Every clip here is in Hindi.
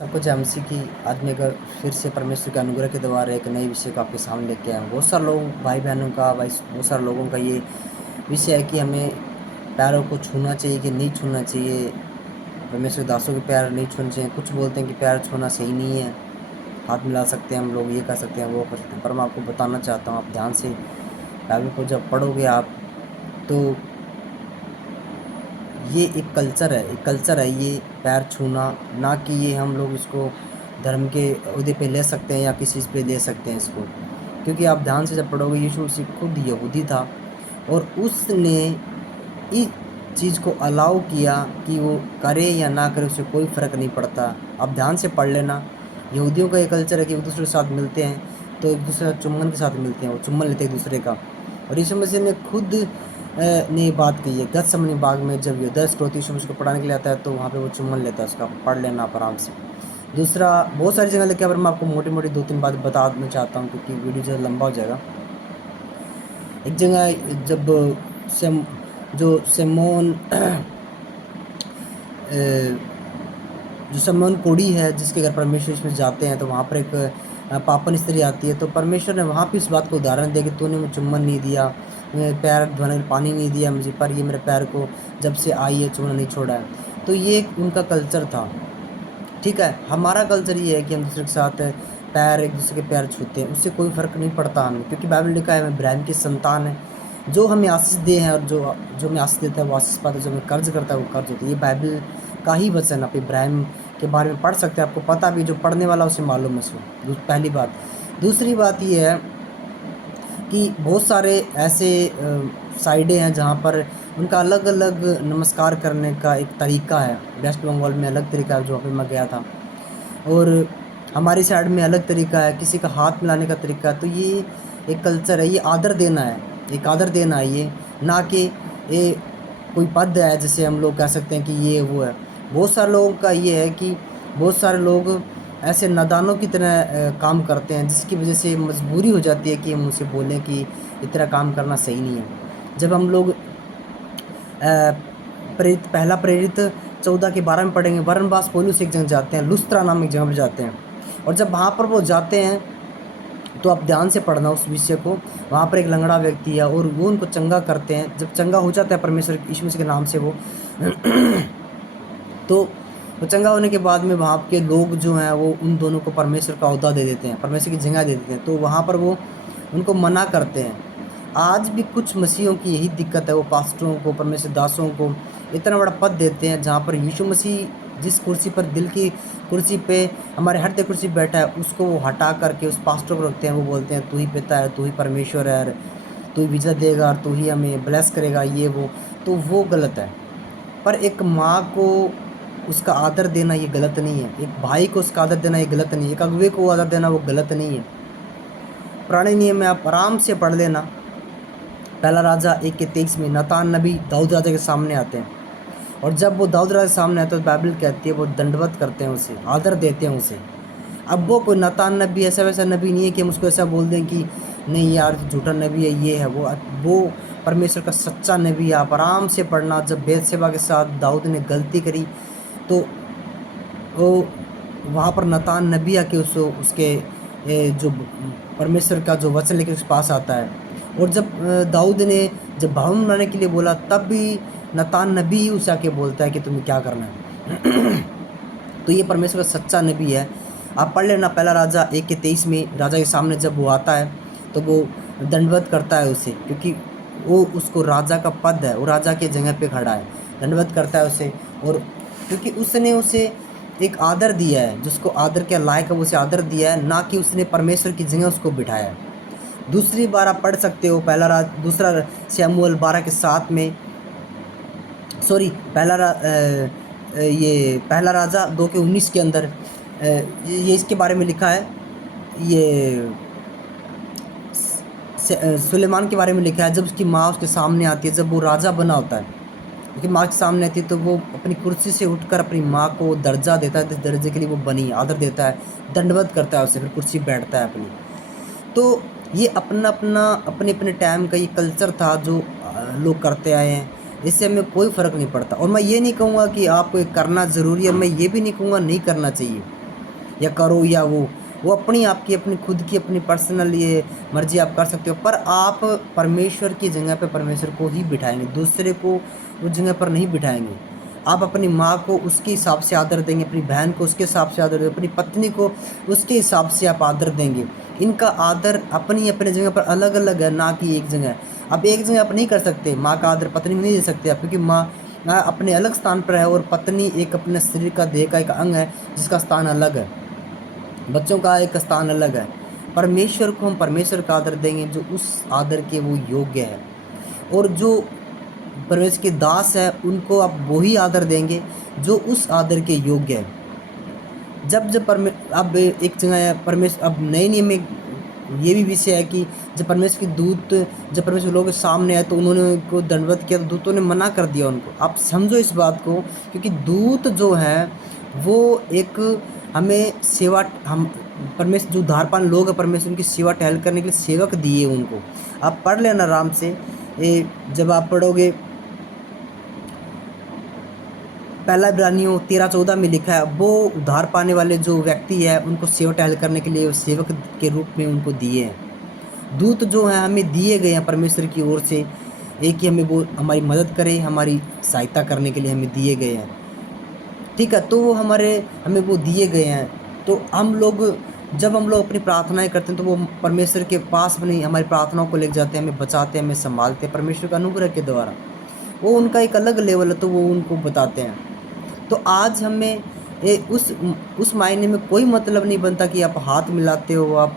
सबको जय मसीह की। आज मैं एक फिर से परमेश्वर के अनुग्रह के द्वारा एक नए विषय को आपके सामने लेके आया हूँ। बहुत सारे लोग भाई बहनों का बहुत सारे लोगों का ये विषय है कि हमें पैरों को छूना चाहिए कि नहीं छूना चाहिए। परमेश्वर के दासों के पैर नहीं छूने चाहिए। कुछ बोलते हैं कि पैर छूना सही नहीं है, हाथ मिला सकते हैं हम लोग, ये कर सकते हैं, वो कर सकते हैं। पर मैं आपको बताना चाहता हूँ, आप ध्यान से बाइबल को जब पढ़ोगे आप, तो ये एक कल्चर है ये पैर छूना। ना कि ये हम लोग इसको धर्म के ओहदे पे ले सकते हैं या किसी चीज़ पे ले सकते हैं इसको। क्योंकि आप ध्यान से जब पढ़ोगे, यीशु मसीह खुद यहूदी था और उसने इस चीज़ को अलाउ किया कि वो करे या ना करे, उससे कोई फ़र्क नहीं पड़ता। आप ध्यान से पढ़ लेना। यहूदियों का ये कल्चर है कि एक दूसरे के साथ मिलते हैं तो एक दूसरे के चुम्बन के साथ मिलते हैं, वो चुम्बन लेते हैं एक दूसरे का। और यीशु मसीह ने खुद ने ये बात कही है। गतसमनी बाग में जब योदा स्क्रोती यीशु मसीह को पढ़ाने के लिए आता है तो वहाँ पे वो चुम्बन लेता है उसका। पढ़ लेना आप आराम से। दूसरा, बहुत सारी जगह लेके, पर मैं आपको मोटी मोटी 2-3 बात बताना चाहता हूँ क्योंकि वीडियो जो लंबा हो जाएगा। एक जगह जब सेम जो सेमोन जो सिमोन कोढ़ी है, जिसके घर परमेश्वर इसमें जाते हैं, तो वहाँ पर एक पापन स्त्री आती है। तो परमेश्वर ने वहाँ पे इस बात को उदाहरण दिया कि तूने मुझे चुम्बन नहीं दिया, मेरे पैर धोने पानी नहीं दिया मुझे, पर ये मेरे पैर को जब से आई है चुम्बन नहीं छोड़ा है। तो ये एक उनका कल्चर था। ठीक है, हमारा कल्चर ये है कि हम दूसरे के साथ पैर, एक दूसरे के पैर छूते हैं, उससे कोई फ़र्क नहीं पड़ता हमें, क्योंकि बाइबल लिखा है हम इब्राहिम की संतान है। जो हमें आशीष दे हैं और जो जो हमें आशीष देता है वो आशीष पाता है, जो हमें कर्ज करता है वो कर्ज होता है। ये बाइबल का ही वचन। आप इब्राहिम के बारे में पढ़ सकते हैं, आपको पता भी, जो पढ़ने वाला उसे मालूम है उसको। पहली बात। दूसरी बात ये है कि बहुत सारे ऐसे साइडें हैं जहाँ पर उनका अलग अलग नमस्कार करने का एक तरीका है। वेस्ट बंगाल में अलग तरीका है, जो अभी मैं गया था, और हमारी साइड में अलग तरीका है, किसी का हाथ मिलाने का तरीका है। तो ये एक कल्चर है, ये आदर देना है, एक आदर देना है ये, ना कि ये कोई पद है जिसे हम लोग कह सकते हैं कि ये वो है। बहुत सारे लोगों का ये है कि बहुत सारे लोग ऐसे नादानों की तरह काम करते हैं, जिसकी वजह से मजबूरी हो जाती है कि हम उनसे बोलें कि इतना काम करना सही नहीं है। जब हम लोग प्रेरित पहला प्रेरित 14 के 12 में पढ़ेंगे, बरनबास पौलुस एक जगह जाते हैं, लुस्त्रा नाम एक जगह पर जाते हैं, और जब वहाँ पर वो जाते हैं तो आप ध्यान से पढ़ना उस विषय को। वहाँ पर एक लंगड़ा व्यक्ति है और वो उनको चंगा करते हैं। जब चंगा हो जाता है परमेश्वर यीशु मसीह के नाम से वो तो चंगा होने के बाद में वहाँ के लोग जो हैं वो उन दोनों को परमेश्वर का ओहदा दे देते हैं, परमेश्वर की जगह दे देते हैं। तो वहाँ पर वो उनको मना करते हैं। आज भी कुछ मसीहों की यही दिक्कत है, वो पास्टरों को, परमेश्वर दासों को इतना बड़ा पद देते हैं जहाँ पर यीशु मसीह जिस कुर्सी पर, दिल की कुर्सी पे, हमारे हृदय कुर्सी बैठा है, उसको वो हटा करके उस पास्टर को रखते हैं। वो बोलते हैं तू ही पिता है, तू ही परमेश्वर है, तू ही विजय देगा और तू ही हमें ब्लेस करेगा, ये वो। तो वो गलत है। पर एक माँ को उसका आदर देना ये गलत नहीं है, एक भाई को उसका आदर देना ये गलत नहीं है, एक अगुवे को आदर देना वो गलत नहीं है। पुराने नियम में आप आराम से पढ़ लेना। पहला राजा 1:23 में नातान नबी दाऊद राजा के सामने आते हैं, और जब वो दाऊद राजा के सामने आते हैं तो बाइबल कहती है वो दंडवत करते हैं, उसे आदर देते हैं उसे। अब वो कोई नातान नबी ऐसा वैसा नबी नहीं है कि हम उसको ऐसा बोल दें कि नहीं यार झूठा नबी है, ये है वो परमेश्वर का सच्चा नबी है। आप आराम से पढ़ना। जब बेतशेबा के साथ दाऊद ने गलती करी तो वो वहाँ पर नातान नबी आके उसके जो परमेश्वर का जो वचन लेके उसके पास आता है। और जब दाऊद ने जब भवन बनाने के लिए बोला, तब भी नातान नबी ही उसे आके बोलता है कि तुम्हें क्या करना है। तो ये परमेश्वर का सच्चा नबी है। आप पढ़ लेना। पहला राजा 1:23 में राजा के सामने जब वो आता है तो वो दंडवत करता है उसे, क्योंकि वो उसको राजा का पद है, वो राजा के जगह पे खड़ा है, दंडवत करता है उसे। और क्योंकि उसने उसे एक आदर दिया है, जिसको आदर के लायक है उसे आदर दिया है, ना कि उसने परमेश्वर की जगह उसको बिठाया है। दूसरी बार आप पढ़ सकते हो, दूसरा शमूएल 12:7 में, सॉरी ये पहला राजा 2:19 के अंदर ये इसके बारे में लिखा है। ये सुलेमान के बारे में लिखा है। जब उसकी माँ उसके सामने आती है, जब वो राजा बना होता है, उसकी माँ के सामने आती है, तो वो अपनी कुर्सी से उठकर अपनी माँ को दर्जा देता है, जिस दर्जे के लिए वो बनी, आदर देता है, दंडवत करता है उसे, फिर कुर्सी बैठता है अपनी। तो ये अपने अपने टाइम का ये कल्चर था जो लोग करते आए हैं। इससे हमें कोई फ़र्क नहीं पड़ता। और मैं ये नहीं कहूँगा कि आपको ये करना ज़रूरी है, मैं ये भी नहीं कहूँगा नहीं करना चाहिए। या करो या वो अपनी आपकी अपनी खुद की अपनी पर्सनल ये मर्जी आप कर सकते हो, पर आप परमेश्वर की जगह पे परमेश्वर को ही बिठाएंगे, दूसरे को उस जगह पर नहीं बिठाएंगे। आप अपनी माँ को उसके हिसाब से आदर देंगे, अपनी बहन को उसके हिसाब से आदर देंगे, अपनी पत्नी को उसके हिसाब से आप आदर देंगे। इनका आदर अपनी अपने जगह पर अलग अलग है, ना कि एक जगह। अब एक जगह आप नहीं कर सकते, माँ का आदर पत्नी में नहीं दे सकते आप, क्योंकि माँ अपने अलग स्थान पर है और पत्नी एक अपने शरीर का देह का एक अंग है जिसका स्थान अलग है, बच्चों का एक स्थान अलग है। परमेश्वर को हम परमेश्वर का आदर देंगे जो उस आदर के वो योग्य है, और जो परमेश्वर के दास है उनको आप वही आदर देंगे जो उस आदर के योग्य है। जब जब अब एक जगह है परमेश्वर, अब नए नियम में ये भी विषय है कि जब परमेश्वर के दूत जब परमेश्वर लोगों के सामने आए तो उन्होंने उनको दंडवत किया, तो दूतों ने मना कर दिया उनको। आप समझो इस बात को, क्योंकि दूत जो है वो एक हमें सेवा, हम परमेश्वर जो उद्धारपान लोग हैं परमेश्वर उनकी सेवा टहल करने के लिए सेवक दिए उनको। आप पढ़ लेना आराम से, जब आप पढ़ोगे पहला इब्रानियों 13-14 में लिखा है, वो उद्धार पाने वाले जो व्यक्ति है उनको सेवा टहल करने के लिए सेवक के रूप में उनको दिए हैं। दूत जो हैं हमें दिए गए हैं परमेश्वर की ओर से, एक ही हमें वो हमारी मदद करे, हमारी सहायता करने के लिए हमें दिए गए हैं, ठीक है। तो वो हमें वो दिए गए हैं। तो हम लोग जब हम लोग अपनी प्रार्थनाएं करते हैं तो वो परमेश्वर के पास में नहीं हमारी प्रार्थनाओं को लेके जाते हैं, हमें बचाते हैं, हमें संभालते हैं परमेश्वर का अनुग्रह के द्वारा। वो उनका एक अलग लेवल है, तो वो उनको बताते हैं। तो आज हमें उस मायने में कोई मतलब नहीं बनता कि आप हाथ मिलाते हो, आप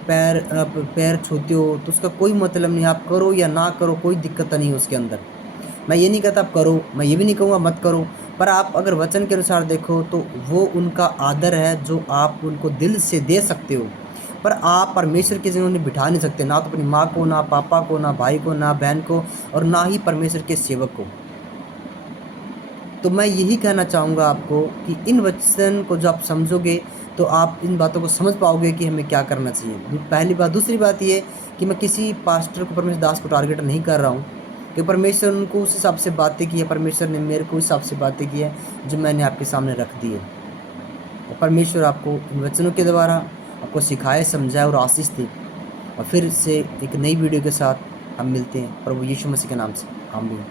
पैर छूते हो, तो उसका कोई मतलब नहीं। आप करो या ना करो कोई दिक्कत नहीं है उसके अंदर। मैं ये नहीं कहता आप करो, मैं ये भी नहीं कहूँगा मत करो, पर आप अगर वचन के अनुसार देखो तो वो उनका आदर है जो आप उनको दिल से दे सकते हो, पर आप परमेश्वर की जगह उन्हें बिठा नहीं सकते, ना तो अपनी माँ को, ना पापा को, ना भाई को, ना बहन को, और ना ही परमेश्वर के सेवक को। तो मैं यही कहना चाहूँगा आपको कि इन वचन को जो आप समझोगे तो आप इन बातों को समझ पाओगे कि हमें क्या करना चाहिए। पहली बात। दूसरी बात ये कि मैं किसी पास्टर को, परमेश्वर दास को टारगेट नहीं कर रहा हूँ, कि परमेश्वर उनको उस हिसाब से बातें की है, परमेश्वर ने मेरे को उस हिसाब से बातें की है जो मैंने आपके सामने रख दी है। और परमेश्वर आपको इन वचनों के द्वारा आपको सिखाए, समझाए और आशीष दे। और फिर से एक नई वीडियो के साथ हम मिलते हैं प्रभु यीशु मसीह के नाम से। आमीन।